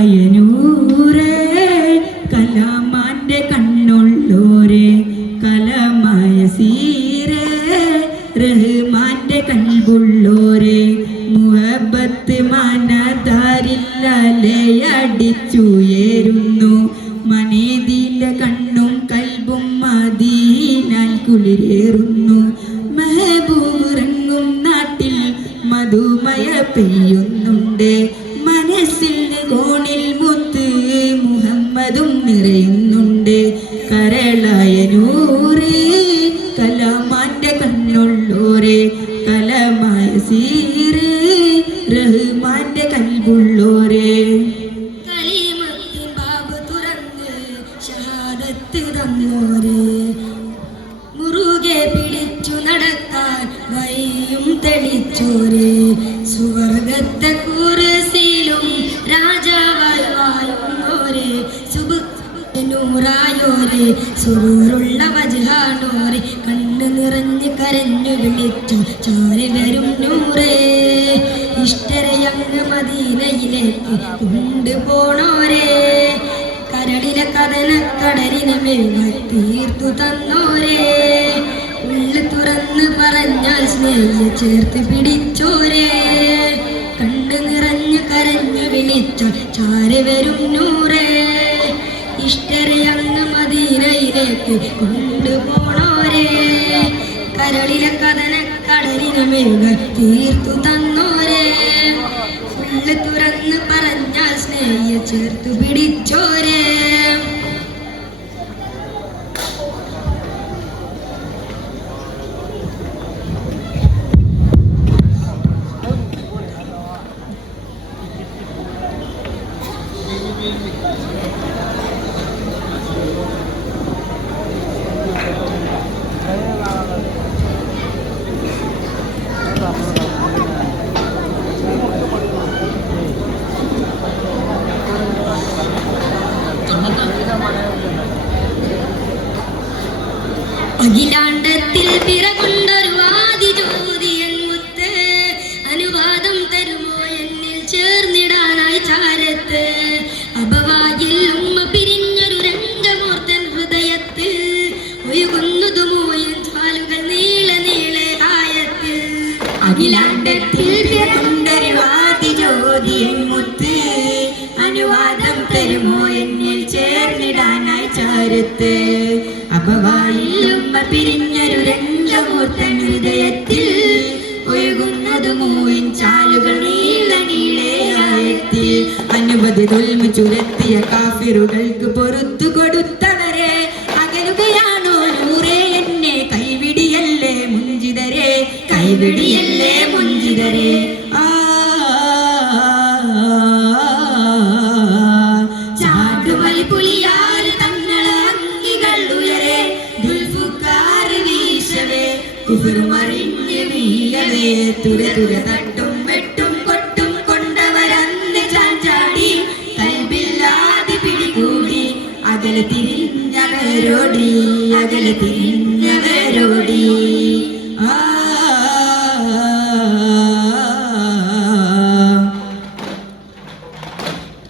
കരളായനൂരേ കലാമാന്റെ കണ്ണുള്ളോരേ കലമായ സീരേ റഹ്മാന്റെ കൽബുള്ളോരേ മുഹബത്ത് മനതാരില്ലലയടിച്ചുയരുന്നു മനീതിന്റെ കണ്ണും കൽബും മദീനാൽ കുളിരേറുന്നു മെഹബൂറങ്ങും നാട്ടിൽ മധുമയ പെയ്യുന്നുണ്ട് മനസ്സിൽ കോണിൽ മുത്ത് മുഹമ്മദും നിറയുന്നുണ്ട് കരളായനൂരേ കലാമാന്റെ കണ്ണുള്ളോരേ കലമായ സീരേ റഹ്മാന്റെ കൽബുള്ളോരേ കളിമത്തിൻ ബാബ് തുറന്ന് ഷഹാദത്ത് തന്നോരേ മുറുകെ പിടിച്ചു നടക്കാൻ വഴിയും തെളിച്ചോരേ സുവർഗത്തെ കുർസിയിലും രാജാവായി വാഴുന്നോരേ നൂറായോരേ സുറൂറുള്ള വജ്ഹാനോരേ കണ്ണു നിറഞ്ഞ് കരഞ്ഞു വിളിച്ചു ചോര വരും നൂറേ ഇഷ്ടരയങ്ങ് മദീനയിലേക്ക് കൊണ്ടുപോണോരേ കരളിലെ കടലിനെ മെഴുകാൻ തീർത്തു തന്നോരേ ഉള്ളു തുറന്ന് പറഞ്ഞാൽ സ്നേഹിയെ ചേർത്ത് പിടിച്ചോരേ കണ്ണു നിറഞ്ഞ് കരഞ്ഞു വിളിച്ചു ചോര വരും നൂറേ ഇഷ്ടരയങ്ങ് മദീനയിലേക്ക് കൊണ്ടുപോണോരേ കരളിലെ കടലിനെ മെഴുകാൻ തീർത്തു തന്നോരേ ഉള്ളു തുറന്ന് പറഞ്ഞാൽ സ്നേഹിയെ ചേർത്തു പിടിച്ചോരേ അഖിലാണ്ടത്തിൽ പിറകൊണ്ടൊരു ആദിജ്യോതിയൻ മുത്ത് അനുവാദം തരുമോ എന്നിൽ ചേർന്നിടാനായി ചാരത്ത് അപവായിൽ ഉമ്മ പിരിഞ്ഞൊരു രംഗമൂർത്തൻ ഹൃദയത്തിൽ ഒഴുകുന്നതുമോയൻ ചാലുകൾ നീളെ നീളെ ആയത്ത് അഖിലാണ്ടത്തിൽ പിറകൊണ്ടൊരു ആദിജ്യോതിയൻ മുത്ത് അനുവാദം തരുമോ എന്നിൽ ചേർന്നിടാനായി ചാരത്ത് അപവായിലും പിരിഞ്ഞൊരു രംഗമൂർത്തൻ ഹൃദയത്തിൽ ഒഴുകുന്നതുമൂൻ ചാലുകൾ നീളെ നീളെയായെത്തി അനുമതി ദുൽമ ചുരത്തിയ കാഫിറുകൾക്ക് പൊറുത്തു കൊടുത്തവരെ അകലുകയാണോ നൂറേ എന്നെ കൈവിടിയല്ലേ മുഞ്ചിതരെ കൈവിടിയല്ലേ മുഞ്ചിതരെ ചാട്ടുമലി പുലിയാർ തങ്ങളെ അങ്കികൾ ഉയരെ കുഫറുമറിഞ്ഞ് വീഴവേ തുര തുര തട്ടും വെട്ടും കൊട്ടും കൊണ്ടവരന്ന് ചാഞ്ചാടി കൽബില്ലാതെ പിടികൂടി അകലെ തിരിഞ്ഞവരോടി അകലെ തിരിഞ്ഞവരോടി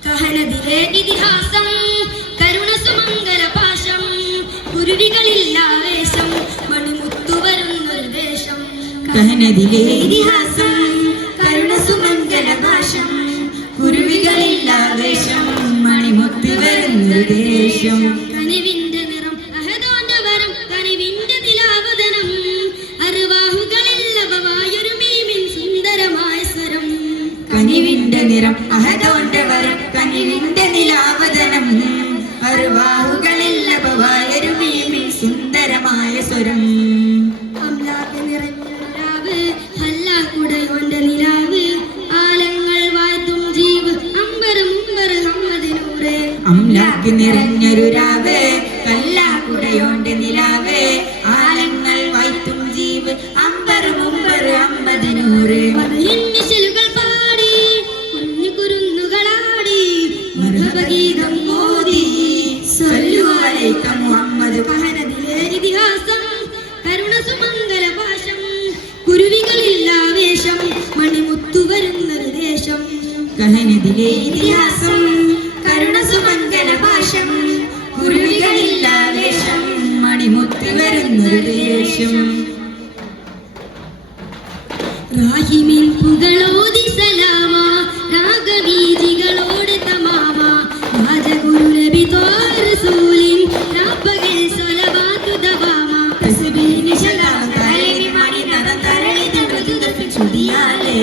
കഹനദിലെ ഇതിഹാസം കരുണ സുമംഗല പാശം കുരുവികളില്ലാവേശം മണിമുത്തു വരുന്നൊരു ദേശം കഹനദിലെ ഇതിഹാസം കരുണ സുമംഗല ഭാഷം കുരുവികളില്ലാവേശം മണിമുത്ത് വരുന്നൊരു ദേശം കനിവിന്റെ നിറം അഹദോന്റെ വരം കനിവിന്റെ നിലാവതനം അറിവാഹുകളില്ലവമായൊരു മീമിൻ സുന്ദരമായ സ്വരം കനിവിന്റെ നിറം അഹദോന്റെ വരം കനിവിന്റെ നിലാവതനം അറിവാഹുകളില്ലവമായൊരു മീമിൻ സുന്ദരമായ സ്വരം അംലാക്ക് നിറഞ്ഞൊരാവ് ഹല്ലാക്കുടയോന്റെ നിലാവ് ആലങ്ങൾ വാഴ്ത്തും ജീവ് അമ്പരം അമ്മദിനൂറ് അംലാക്ക് നിറഞ്ഞൊരു രാവ് കല്ലാക്കുടയോന്റെ നിലാവ് ആലങ്ങൾ വാഴ്ത്തും ജീവ് അമ്പറും അമ്പതിനൂറ് മിശലുകൾ പാടി കുഞ്ഞു കുരുന്നുകളാടി മർഹബഗീതം മോദി സല്ലു അലൈക മുഹമ്മദ് കഹനദിലെ ഇതിഹാസം കരുണ സുമംഗല ഭാഷം കുരുവികളില്ലാവേശം കഹനതിലെ ഇതിഹാസം കരുണ സുമംഗല ഭാഷം കുരുവികളില്ലാവേശം മണിമുത്ത് വരുന്നൊരു ദേശം റാഹിമിൻ പുകളോതി സലാമ രാഗവീജികളോട് തമാമ രാജഗുരു നബി ത്വാഹ റസൂലിൻ രാപ്പകൽ സ്വലവാത്തു ദവാമ തസ്ബീഹിന് ശലാം തരളി മണി നദം തരളിത് മൃദുദഫിൻ ചുതിയാലേ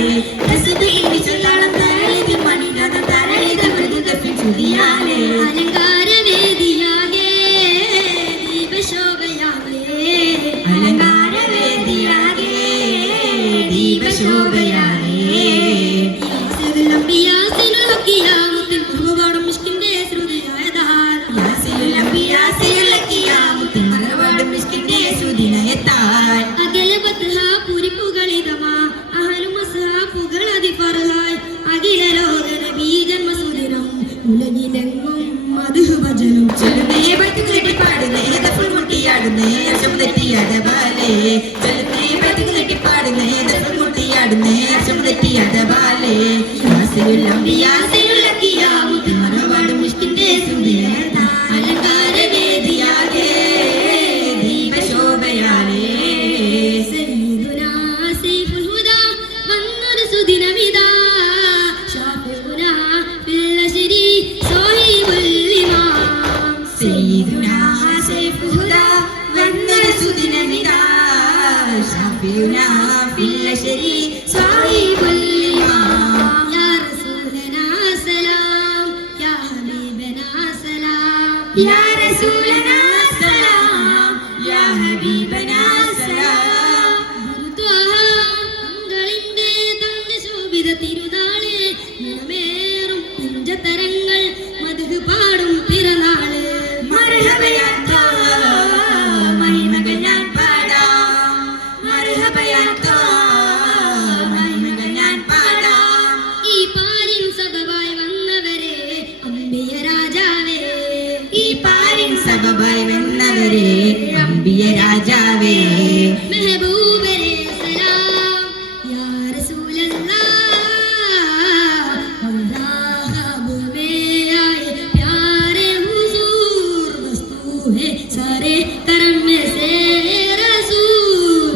തസ്ബീഹിന് ശലാം തരളിത് മണി നദം തരളിത് മൃദുദഫിൻ ചുതിയാലേ അലങ്കാരവേദിയാകെ ദീപശോഭയാകെ അലങ്കാരവേദിയാകെ ദീപശോഭയാകെ യാസിനുൽ ഹക്കിയാമുത്തിൽ ഭൂപാടും മിഷ്കിന്റെ ശ്രുതിയായ ദാർ അകലെ ബത്ഹാ പുരിപ്പുകളിതമാ അഹലു മസ്ഹാഫുകളതി ഫർഹായ് അഖില ലോക നബി ജന്മസുദിനം ഉലകിലെങ്ങും മദ്ഹ് ഭജനം അലങ്കാരവേദിയാകെ ദീപശോഭയാലേ സയ്യിദുനാ സൈഫുൽ ഹുദാ വന്നൊരു സുദിനമിതാ ഷാഫിഉനാ ഫിൽ അശ്രി സാഹിബുൽ ഇമാം സയ്യിദുനാ സൈഫുൽ ഹുദാ വന്നൊരു സുദിനമിതാ ഷാഫിഉനാ ഫിൽ അശ്രി സാഹിബുൽ ഇമാം യാ റസൂലനാ സലാം യാ ഹബീബനാ സലാം യാ റസൂലനാ സലാം യാ ഹബീബനാ സലാം തിങ്കളിന്റെ തങ്കശോഭിത തിരുനാള് നിറമേറും പഞ്ചതരങ്ങൾ മധു പാടും പിറന്നാള് മർഹബയാ ത്വാഹ മഹിമകൾ ഞാൻ പാടാം മർഹബയാ ത്വാഹ മഹിമകൾ ഞാൻ പാടാം ഈ പാരിൻ സബബായി വന്നവരെ അമ്പിയ രാജാവേ ഈ പാരിൻ സബബായി വന്നവരെ അമ്പിയ രാജാവേ മെഹബൂബരെ സലാം യാ റസൂലല്ലാഹ് വന്ദാഹബ് में आए प्यारे हुजूर वस्तु है सारे करम में से रसूल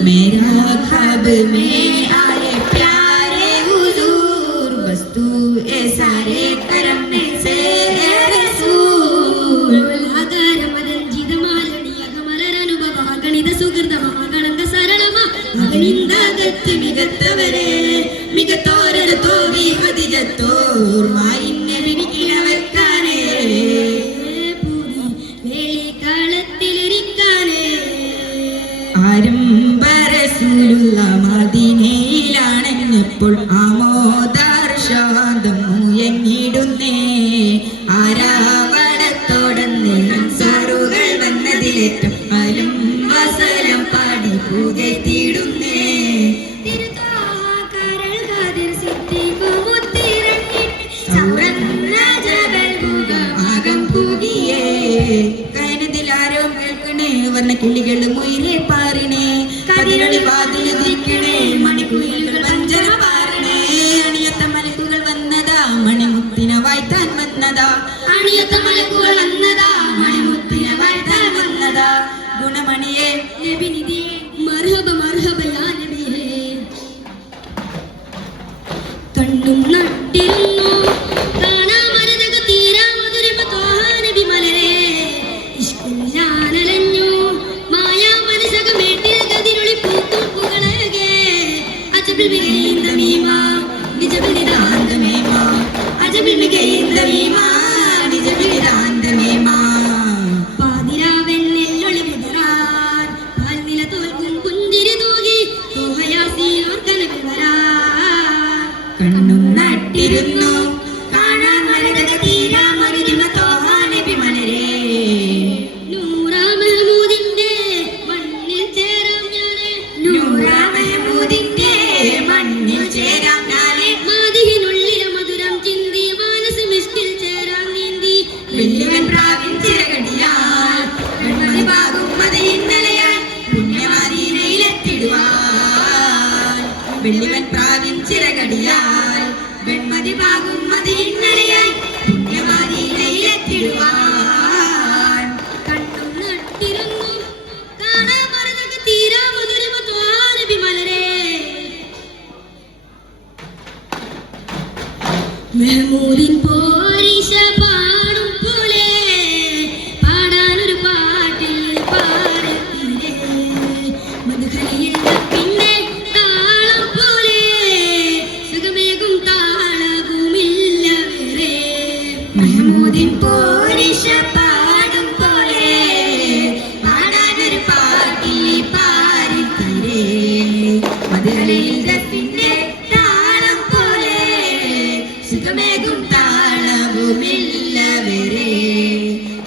मेरा ख्वाब में आए प्यारे हुजूर वस्तु ए सारे करम में से रसूल ഗണിത സുഹൃതമാ ഗണങ്ക സരളമാ അകനിന്ദാകത്ത് മികത്തവരെ മികത്തോരൊരു തോവി ഹദിജത്തോർ മായിന്നെ വിരിക്കിന വെക്കാനേ വേളിക്കളത്തിലിരിക്കാനേ ആരംഭ റസൂലുള്ള മദീനയിലാണെന്നപ്പോൾ ആമോദാർഷാദം മുയങ്ങിടുന്നേ ആരാവടത്തോടന്ന് അൻസാറുകൾ വന്നതിലേറ്റം അലും വസലം പാടി പുകഴ്ത്തിയിടുന്നേ തിരുത്താക്കരൾ ഖാദിർ സിദ്ദീഖ് മുത്തിറങ്ങിട്ട് സൗറന്ന ജബൽ മുഖമാകം പുകിയേ കൈനതിലാരോ കേൾക്കണേ വർണ്ണ കിളികൾ മുയിലെ പാറിണേ കതിരൊളി വാതിൽ ദിക്കണേ മണിക്കുയിലുകൾ പഞ്ചര പാറണേ അണിയത്ത മലക്കുകൾ വന്നതാ മണിമുത്തിന വായ്ത്താൻ വന്നതാ അണിയത്ത മലക്കുകൾ വന്നതാ മണിമുത്തിന വായ്ത്താൻ വന്നതാ ഗുണമണിയെ നബിനിധിയെ മർഹബ മർഹബ യാ നബിയേ കണ്ണും നട്ടിരുന്നു കാണാമരതക തീരാ മധുരിമ ത്വാഹ നബി മലരേ ഇഷ്കിൽ ഞാനലഞ്ഞു മായാ മനസകമേട്ടിൽ ഗതിരുളി പൂത്തും പുകളകെ അജബിൽ മികൈന്ദ മീമാ നിജബിൽ നിദാന്ത മേമാ അജബിൽ മികൈന്ദ മീമാ നിജബിൽ നിദാന്ത മേമാ പാതിരാവെന്നെല്ലൊളി വിതറാൻ പാൽനില തോൽക്കും പുഞ്ചിരി തൂകി തോഹയാസീനോർ കനവിൽ വരാൻ കണ്ണും നട്ടിരുന്നു കാണാൻ മരതക തീരാ മരുതിമ തോഹാ നബി മലരേ നൂറാ മഹമൂദിന്റെ മണ്ണിൽ ചേരാം ഞാനേ നൂറാ മഹമൂദിന്റെ മണ്ണിൽ ചേരാം ഞാനേ മാതിഹിനുള്ളിലെ മധുരം ചിന്തി മാനസ് മിഷ്കിൽ ചേരാൻ നീന്തി വെല്ലുവൻ പ്രാവിൻ ചിറകടിയാൽ വെൺമതി പാകും മതി ഇന്നലെയാൽ പുണ്യമദീനയിലെത്തിടുവാൻ വെല്ലുവൻ പ്രാവിൻ ചിറകടിയാൽ വെൺമതി പാകും മെഹമൂദിൻ പോരിശ പാടും പോലെ പാടാനൊരു പാട്ടിൽ പാടത്തിലെ മധുഹരിയിൽ പിന്നെ താളം പോലെ സുഖമേകും താളവുമില്ല വേറെ. മെഹമൂദിൻ പോരിശ പാടും പോലെ പാടാനൊരു പാട്ടിൽ പാരിത്തരേ മധുഹരിയിൽ ദഫിന്റെ താളം പോലെ സുഖമേകും താളവുമില്ല വരെ.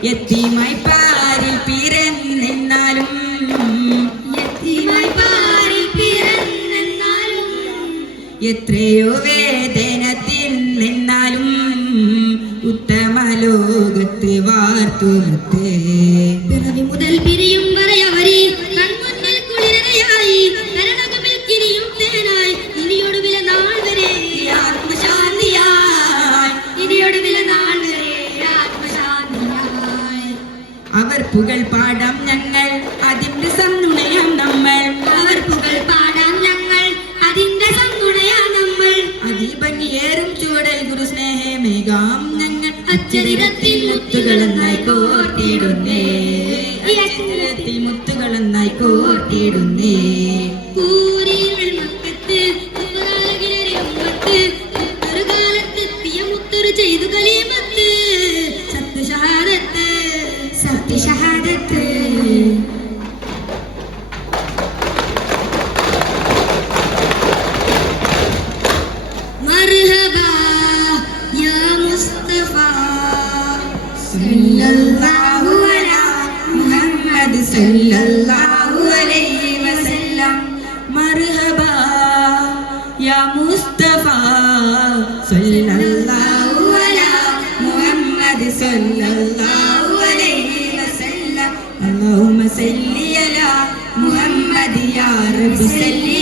യത്തീമായി പാരിൽ പിറന്നെന്നാലും യത്തീമായി പാരിൽ പിറന്നെന്നാലും എത്രയോ വേദന തിന്നെന്നാലും ഉത്തമ ലോകത്ത് വാർത്തുമുത്ത് പിറവി മുതൽ പിരിയും വരെ അവരെ കൺമുന്നിൽ കുളിരയായി കരണകമിൽ കിരിയും തേനായി ഇനിയൊടുവില നാൾ വരെ ആത്മശാന്തിയായി ഇനിയൊടുവില നാൾ വരെ ആത്മശാന്തിയായി. അവർ പുകൾ പാടാം ഞങ്ങൾ അതിന്റെ സന്നുണയാം നമ്മൾ അവർ പുകൾ പാടാം ഞങ്ങൾ അതിന്റെ സന്നുണയാ നമ്മൾ. അതിഭംഗിയേറും ചൂടൽ ഗുരു സ്നേഹമേകാം ഞങ്ങൾ അച്ചരിരത്തിൽ മുത്തുകളെന്നായി കോർത്തിടുന്നേ ഈ അച്ചരിരത്തിൽ മുത്തുകളെന്നായി കോർത്തിടുന്നേ. കൂരിരുൾ മക്കത്ത് മുത്തുകാലകിലരെ ഉമ്മത്ത് മുത്തൊരു കാലത്തെത്തിയ മുത്തൊരു ചെയ്തു കലീമത്ത് സത്യശഹാദത്ത് സത്യശഹാദത്ത് മർഹബാ യാ മുസ്തഫ സല്ലല്ലാഹു അലാ മുഹമ്മദ് സല്ലല്ലാഹു അലൈഹി വസല്ലം. മർഹബാ യാ മുസ്തഫ സല്ലല്ലാഹു അലാ മുഹമ്മദ് സല്ലല്ലാഹു അലൈഹി വസല്ലം. അല്ലാഹുമ്മ സല്ലി അലാ മുഹമ്മദ് യാ റബ്ബി സല്ലി